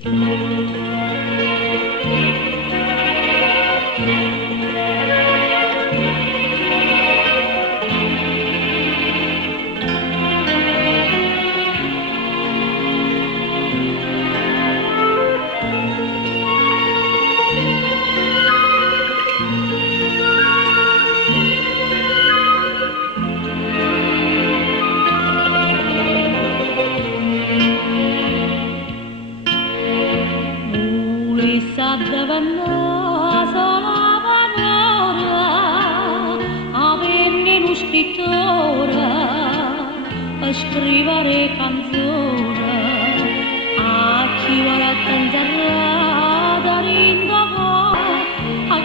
A scrivere canzone a chi va la tanzarra rindava a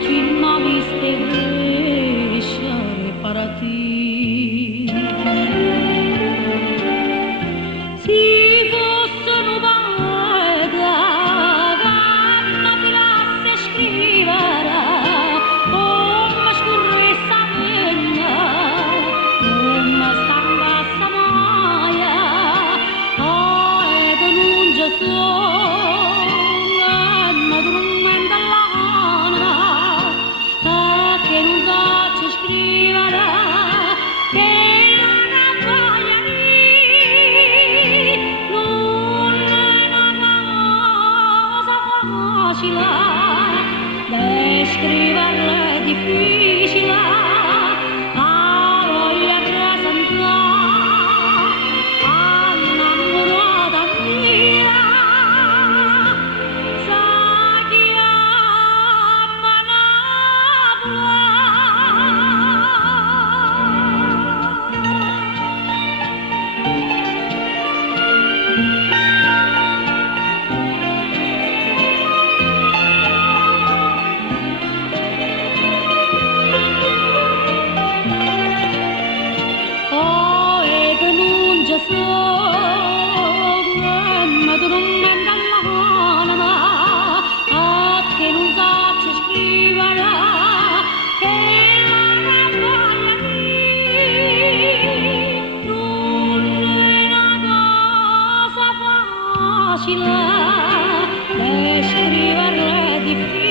chi m'ha visto crescere parati si fosse un poeta che filasse scrivere come scorresse a penna come stanga samaia ed non già sono naturalmente l'ana che non sa scrivere che la voglia non è una cosa facile descriverla è difficile a voglia presentare a innamorata mia sa chi ama oh ed non già sono ma tu non mi l'anima a che non sappia scrivere che la voglia non è una cosa facile descriverla è difficile